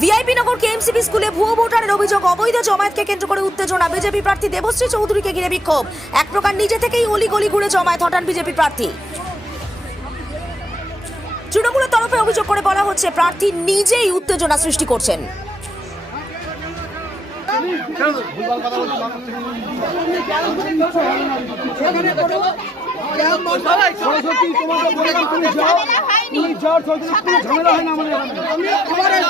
VIP নগর কেএমসিপি স্কুলে ভুয়ো ভোটারের অভিযোগ অবৈধ জমায়েতকে কেন্দ্র করে উত্তেজনা বিজেপি প্রার্থী দেবশ্রী চৌধুরীকে ঘিরে বিক্ষোভ এক প্রকার নিজে থেকেই অলি গলি ঘুরে জমায়েত হটান বিজেপি প্রার্থী তৃণমূলের তরফে অভিযোগ করে বলা হচ্ছে প্রার্থী নিজেই উত্তেজনা সৃষ্টি করছেন সরস্বতী তোমাকে বলে তুমি যাও তুমি যাও সরস্বতী কোনো ঝামেলা হয় না আমাদের এখানে।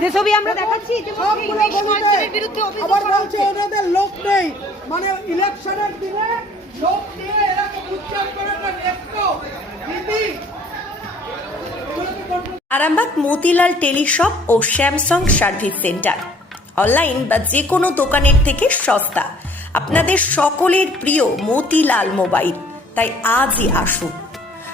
যে ছবি আমরা দেখাচ্ছি আবার বলছে। লোক নেই। মানে ইলেকশনের দিনে লোক নিয়ে এরকম উচ্চার করে আরামবাগ মতিলাল টেলিশপ ও স্যামসাং সার্ভিস সেন্টার। অনলাইন বা যে কোনো দোকানের থেকে সস্তা। আপনাদের সকলের প্রিয় মতিলাল মোবাইল। তাই আজই আসুন।